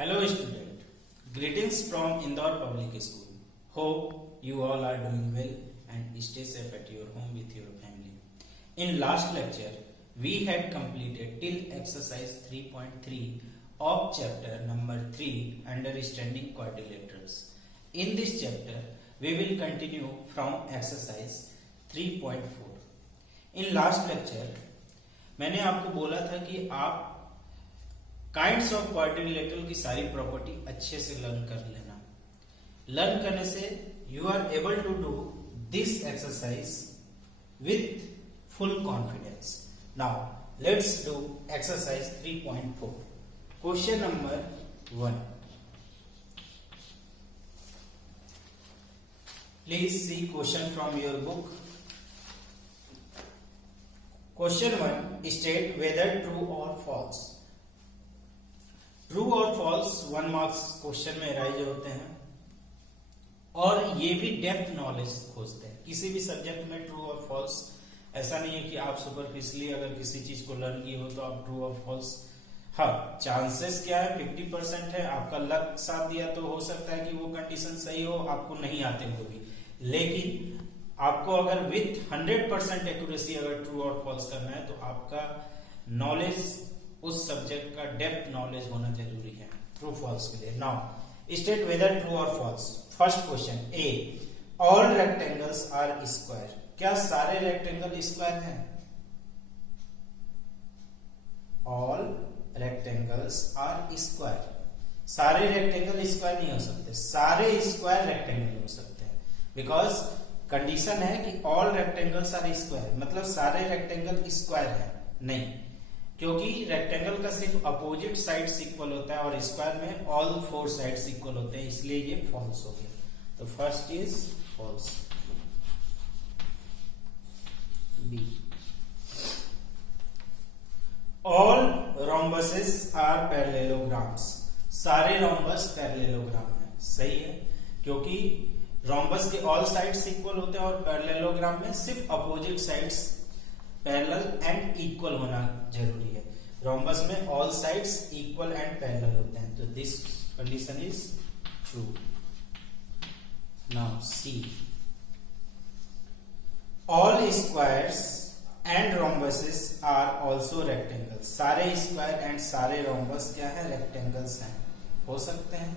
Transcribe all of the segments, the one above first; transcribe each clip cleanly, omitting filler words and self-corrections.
Hello student, greetings from Indore Public School. Hope you all are doing well and stay safe at your home with your family. In last lecture, we had completed till exercise 3.3 of chapter number 3 understanding quadrilaterals. In this chapter, we will continue from exercise 3.4. In last lecture, मैंने आपको बोला था कि आप kinds of quadrilateral की सारी property अच्छे से लर्न कर लेना। लर्न करने से you are able to do this exercise with full confidence. Now let's do exercise 3.4। Question number 1। Please see question from your book. Question 1 state whether true और false. True और false 1 marks question में rise होते हैं और ये भी depth knowledge खोजते हैं। किसी भी सब्जेक्ट में ट्रू और फॉल्स ऐसा नहीं है कि आप सुपरफिशियली अगर किसी चीज को लर्न किए हो तो आप ट्रू और फॉल्स, हाँ चांसेस क्या है 50% है, आपका लक साथ दिया तो हो सकता है कि वो कंडीशन सही हो, आपको नहीं आते हुए भी। लेकिन आपको अगर विथ 100% एक्यूरेसी अगर ट्रू और फॉल्स करना है तो आपका नॉलेज उस सब्जेक्ट का डेप्थ नॉलेज होना जरूरी है ट्रू फॉल्स के लिए। नाउ स्टेट वेदर ट्रू और false. First question A, all rectangles are square. क्या सारे रेक्टेंगल स्क्वायर हैं? All rectangles are square. सारे रेक्टेंगल स्क्वायर नहीं हो सकते, सारे स्क्वायर रेक्टेंगल हो सकते हैं। बिकॉज कंडीशन है कि ऑल रेक्टेंगल्स आर स्क्वायर, मतलब सारे रेक्टेंगल स्क्वायर है नहीं, क्योंकि रेक्टेंगल का सिर्फ अपोजिट साइड्स इक्वल होता है और स्क्वायर में ऑल 4 साइड्स इक्वल होते हैं, इसलिए ये फॉल्स हो गया। तो first is false. B, all rhombuses are parallelograms. सारे रोम्बस पैरेललोग्राम है। सही है, क्योंकि रोम्बस के ऑल साइड्स इक्वल होते हैं और पैरेललोग्राम में सिर्फ opposite sides parallel and equal होना जरूरी है। रोम्बस में all sides equal and parallel होते हैं, तो this condition is true. Now C, all squares and rhombuses are also rectangles. सारे स्क्वायर एंड सारे रोम्बस क्या है? रेक्टेंगल्स हैं, हो सकते हैं।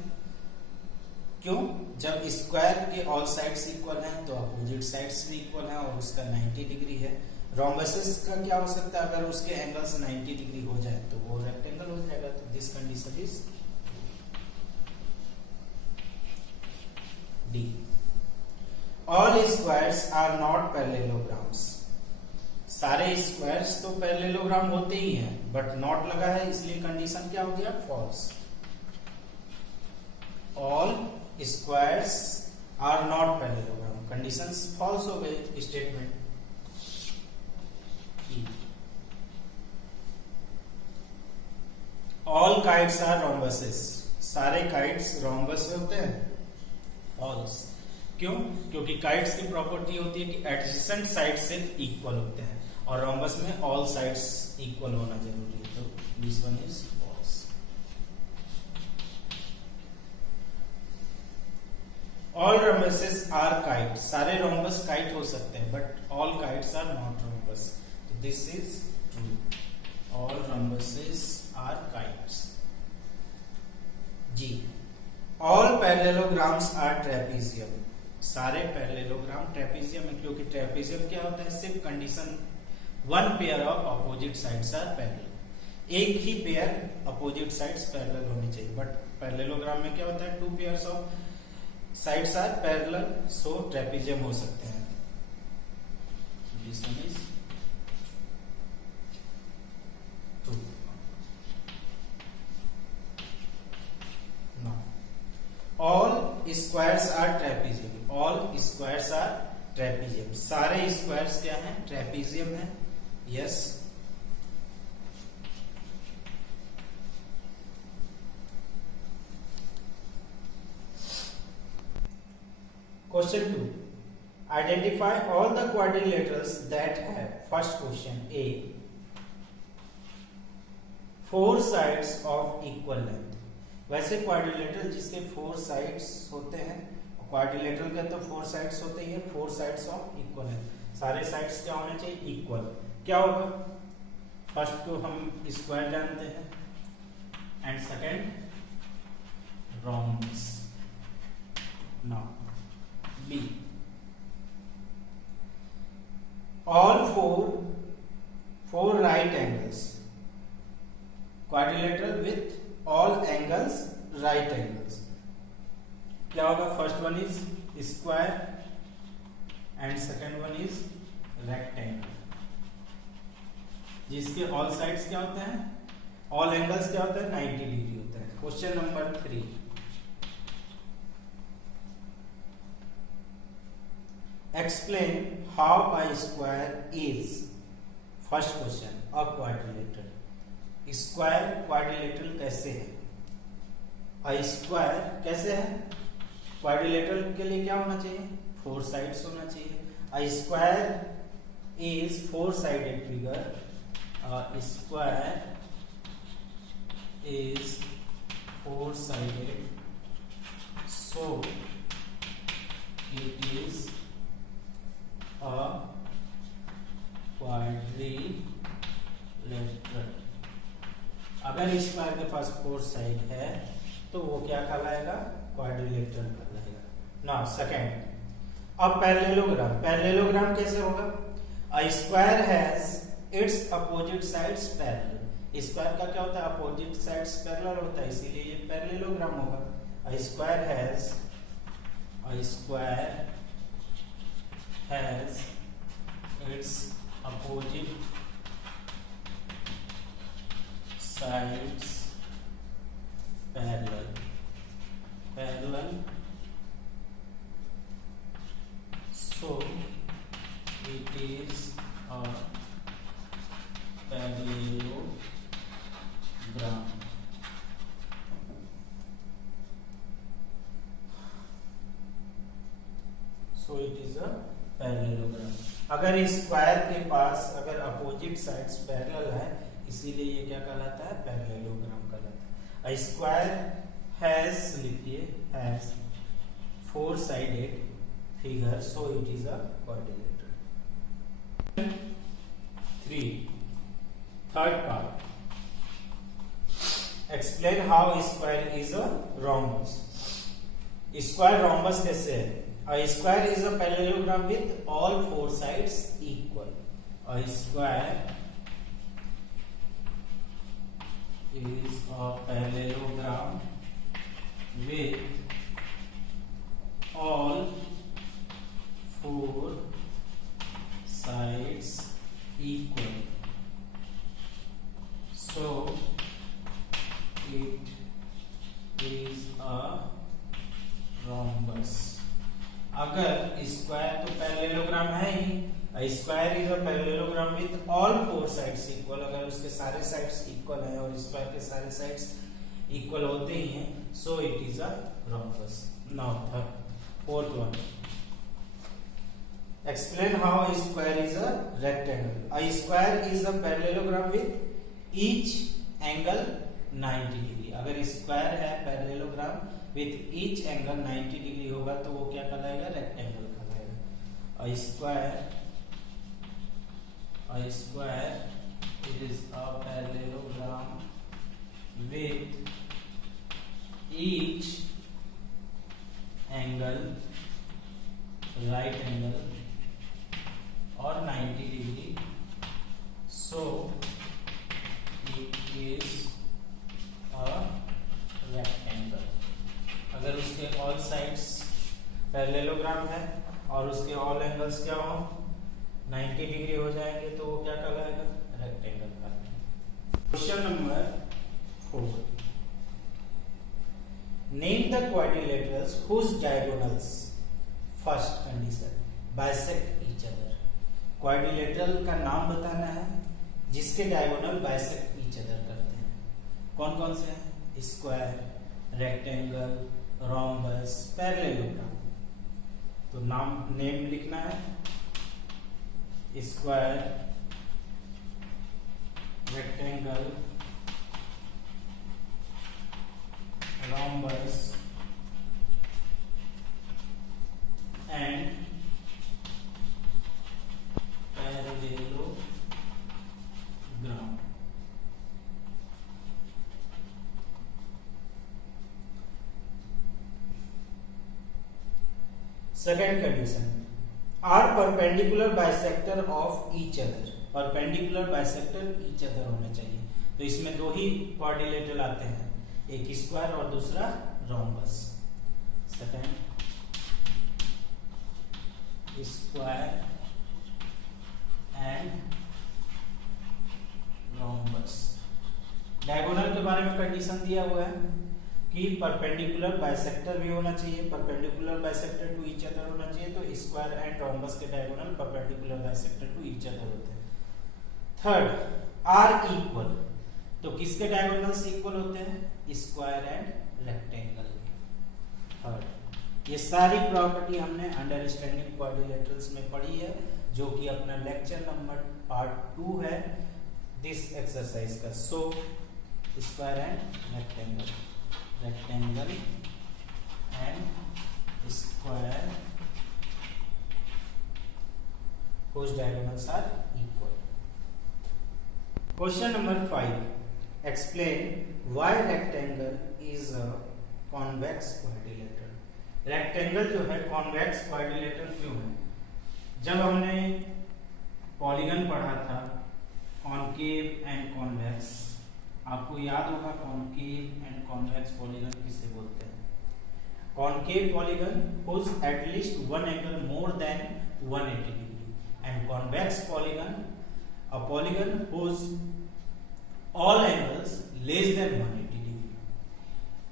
क्यों? जब स्क्वायर के ऑल साइड्स इक्वल हैं तो अपोजिट साइड्स भी इक्वल हैं और उसका 90 डिग्री है। रोम्बसेस का क्या हो सकता है? अगर उसके एंगल से 90 डिग्री हो जाए तो वो रेक्टेंगल हो जाएगा। तो this condition is D. All squares are not parallelograms. सारे स्क्वायर्स तो पैरेललोग्राम होते ही हैं, बट नॉट लगा है इसलिए कंडीशन क्या हो गया? False. All squares are not parallelogram, conditions false हो गए statement. All kites are rhombuses. सारे काइट्स रोम्बस होते हैं, फॉल्स। क्यों? क्योंकि काइट्स की प्रॉपर्टी होती है कि एडजेसेंट साइड से इक्वल होते हैं और रोम्बस में ऑल साइड्स इक्वल होना जरूरी है, तो this one is false. All rhombuses are kite. सारे रोम्बस काइट हो सकते हैं but all kites are not rhombus, तो this is true. All rhombuses are kites. जी, ऑल पैरेललोग्राम्स आर ट्रेपीजियम। सारे पैरेललोग्राम ट्रेपीजियम है, क्योंकि ट्रेपीजियम क्या होता है? सिर्फ condition 1 pair of opposite sides are parallel. एक ही पेयर अपोजिट साइड्स पैरेलल होनी चाहिए, बट पैरेललोग्राम में क्या होता है? 2 pairs of sides are parallel, so trapezium हो सकते हैं। This one is true. All squares are trapezium. All squares are trapezium. सारे स्क्वायर्स क्या हैं? ट्रेपीजियम है। Yes. Question 2, identify all the quadrilaterals that have. First question A, 4 sides of equal length. वैसे quadrilateral जिसके 4 sides होते हैं, quadrilateral के तो 4 साइड्स होते हैं, 4 साइड्स ऑफ इक्वल है, सारे साइड्स क्या होने चाहिए, इक्वल। क्या होगा, फर्स्ट को हम स्क्वायर जानते हैं and second rhombus. Now B, all four right angles, quadrilateral with all angles right angles. क्या होगा, first one is square and second one is rectangle, जिसके ऑल साइड्स क्या होते हैं, ऑल एंगल्स क्या होते हैं, 90 डिग्री होते हैं। Question number 3, explain how a square is, first question, a quadrilateral. Square quadrilateral कैसे है, अ स्क्वायर कैसे है, क्वाड्रिलेटरल के लिए क्या होना चाहिए, 4 साइड्स होना चाहिए। A square is 4 sided figure, a square is 4-sided, so it is a quadrilateral। अगर स्क्वायर के पास 4 साइड है तो वो क्या कहलाएगा, क्वाड्रिलेटरल कहलाएगा। नाउ सेकेंड, अब पैरेललोग्राम कैसे होगा, a square has its opposite sides parallel. Square का क्या होता है, अपोजिट साइड्स पैरेलल होता है, इसीलिए ये पैरेललोग्राम होगा। A square has its opposite sides parallel, so it is a parallelogram। So it is a parallelogram। अगर स्क्वायर के पास अगर अपोजिट साइड्स पैरेलल है, इसीलिए ये क्या कहलाता है, पैरेललोग्राम कहलाता है। अ स्क्वायर हैज, लिखिए, has 4 sided figure, so it is a quadrilateral। 3, third part, explain how square is a rhombus। Square rhombus कैसे है, a square is a parallelogram with all 4 sides equal। A square is a parallelogram with all 4 sides equal, so it is a rhombus। अगर square तो parallelogram है ही, square is a parallelogram with all 4 sides equal, अगर उसके सारे sides equal हैं और square के सारे साइड्स इक्वल होते ही हैं, so it is a rhombus। Now fourth one, explain how a square is a rectangle। A square is a parallelogram with each angle 90 degree. अगर स्क्वायर है parallelogram with each angle 90 degree होगा तो वो क्या कहलाएगा, रेक्टेंगल कहलाएगा। A square is a parallelogram with each angle, right angle और 90 degree, so it is a rectangle। अगर उसके ऑल साइड्स पैरेललोग्राम है और उसके ऑल एंगल्स क्या हो, 90 डिग्री हो जाएंगे तो वो क्या कहलाएगा, रेक्टेंगल कहलाएगा। Question number 4, name the quadrilaterals whose diagonals, first condition, bisect each other. Quadrilateral का नाम बताना है जिसके डायगोनल बाइसेक्ट ईच अदर करते हैं। कौन कौन से हैं, स्क्वायर, रेक्टेंगल, रोम्बस, पैरेललोग्राम। तो नेम लिखना है, square, rectangle rhombus and parallelogram. Second condition, are perpendicular bisector of each other. Perpendicular bisector each other होने चाहिए। तो इसमें दो ही क्वाड्रिलेटरल आते हैं, एक स्क्वायर और दूसरा rhombus. Second, square and rhombus. Diagonal के बारे में कंडीशन दिया हुआ है कि परपेंडिकुलर बाइसेक्टर भी होना चाहिए, perpendicular bisector to each other होना चाहिए। तो स्क्वायर एंड रोम्बस के diagonal perpendicular bisector to each other होते हैं। Third, are equal. तो किसके डायगोनल्स इक्वल होते हैं? स्क्वायर एंड रेक्टेंगल के। थर्ड, ये सारी प्रॉपर्टी हमने अंडरस्टैंडिंग क्वाड्रिलेटरल्स में पढ़ी है, जो कि अपना लेक्चर नंबर पार्ट 2 है दिस एक्सरसाइज का। So square and rectangle, rectangle and square whose diagonals are equal. Question number 5. Explain why rectangle is a convex quadrilateral. Rectangle जो है convex quadrilateral क्यों है? जब हमने पॉलीगन पढ़ा था कॉनकेव एंड कॉन्वेक्स, आपको याद होगा कॉनकेव एंड कॉन्वेक्स पॉलीगन किसे बोलते हैं? Concave polygon whose at least one angle more than 180 degree, and convex polygon a polygon whose all angles less than 180 degree.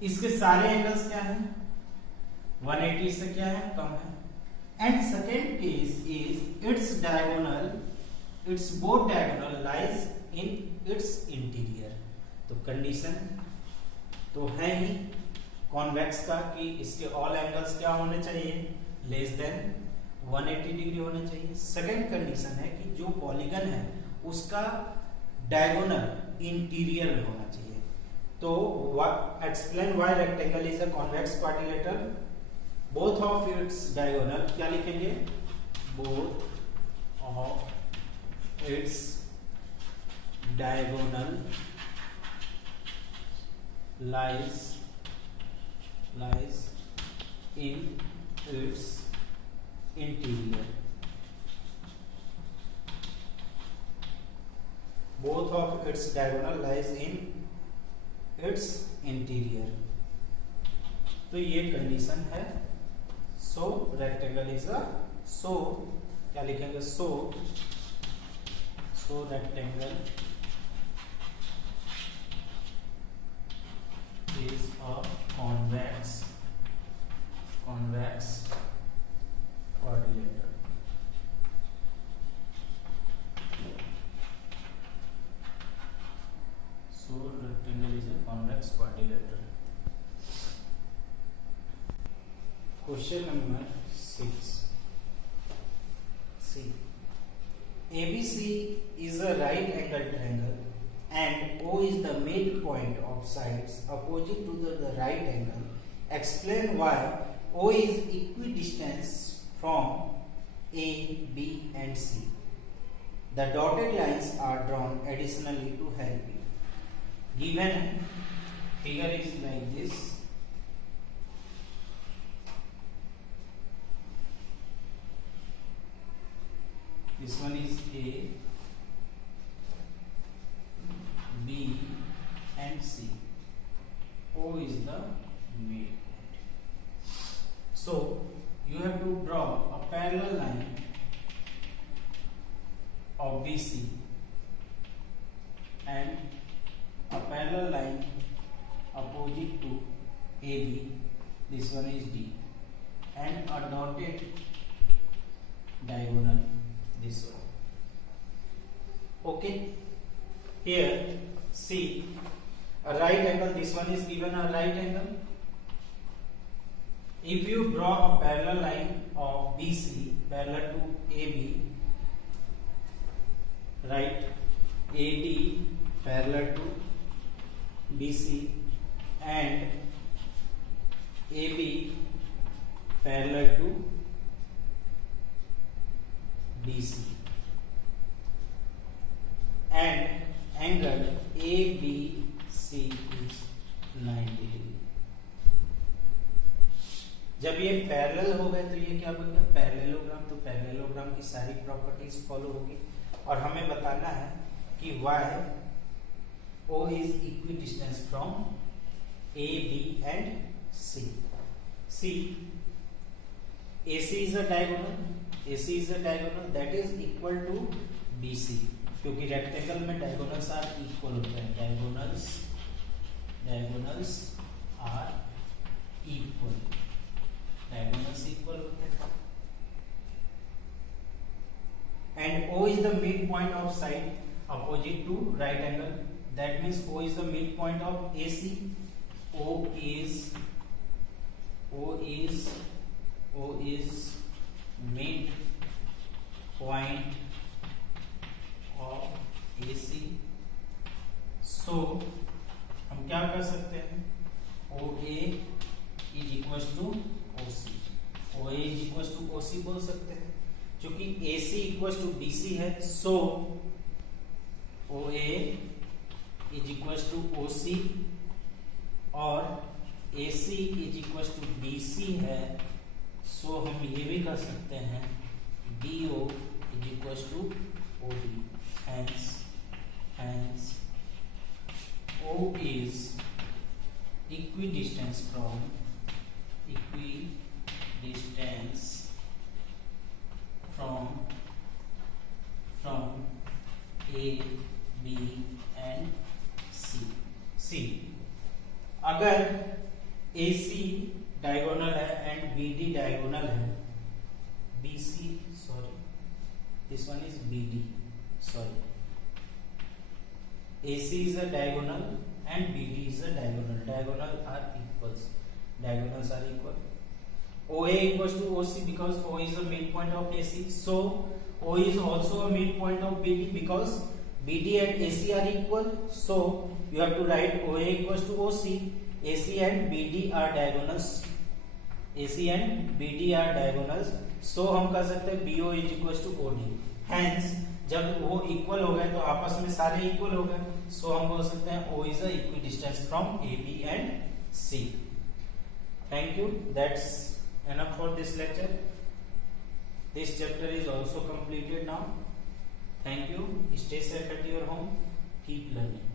इसके सारे एंगल्स क्या हैं? 180 से क्या है? कम है। And second case is its diagonal, it's both diagonal lies in its interior. तो condition तो है ही कॉन्वेक्स का कि इसके ऑल एंगल्स क्या होने चाहिए? लेस देन 180 डिग्री होने चाहिए। सेकेंड कंडीशन है कि जो पॉलीगन है उसका डायगोनल इंटीरियर में होना चाहिए। तो explain why rectangle is a convex quadrilateral. Both of its diagonal क्या लिखेंगे? Both of its diagonal lies in its interior. Both of its diagonal lies in its interior. तो ये कंडीशन है। सो रेक्टेंगल इज अ, सो क्या लिखेंगे? So rectangle is a convex quadrilateral. So rectangle is a convex quadrilateral. Question number 6. C. ABC is a right angle triangle and O is the midpoint of sides opposite to the right angle. Explain why O is equidistant from A, B and C. The dotted lines are drawn additionally to help you. Given figure is like this. This one is A, B and C. O is the midpoint. So you have to draw a parallel line of BC and a parallel line opposite to AB. This one is D, and a dotted diagonal this one. Okay, here see a right angle. This one is given a right angle. If you draw a parallel line of BC parallel to AB, right, AD parallel to BC and AB parallel to BC and angle ABC is 90 degree. जब ये parallel हो गए तो ये क्या बन गया, parallelogram. तो पैरेललोग्राम की सारी प्रॉपर्टीज फॉलो होगी और हमें बताना है कि y O is equidistant from A, B and C. C AC is a diagonal. AC is a diagonal that is equal to BC. क्योंकि रेक्टेंगल में डायगोनल्स आर इक्वल होते हैं, diagonals are equal, diagonals equal होते हैं। And O is the midpoint of side opposite to right angle. That means O is the midpoint of AC. O is midpoint of AC. So हम क्या कर सकते हैं, OA is equals to OC. OA is equals to OC बोल सकते हैं। क्योंकि AC equals to BC है, so OA is equals to OC और AC is equals to BC है, so हम ये भी कर सकते हैं BO is equals to OD. Hence O is equidistant from A, B and C. अगर AC डायगोनल है एंड BD डायगोनल है, BC sorry, this one is BD sorry. AC is a diagonal and BD is a diagonal. Diagonal are equals. Diagonals are equal. OA equals to OC because O is the midpoint of AC. So O is also a midpoint of BD because BD and AC are equal. So you have to write OA equals to OC. AC and BD are diagonals. AC and BD are diagonals. So हम कर सकते हैं BO is equals to OD. Hence जब वो equal हो गए तो आपस में सारे इक्वल हो गए, सो हम बोल सकते हैं O is a equidistant from AB and C. Thank you. That's enough for this lecture. This chapter is also completed now. Thank you. Stay safe at your home. Keep learning.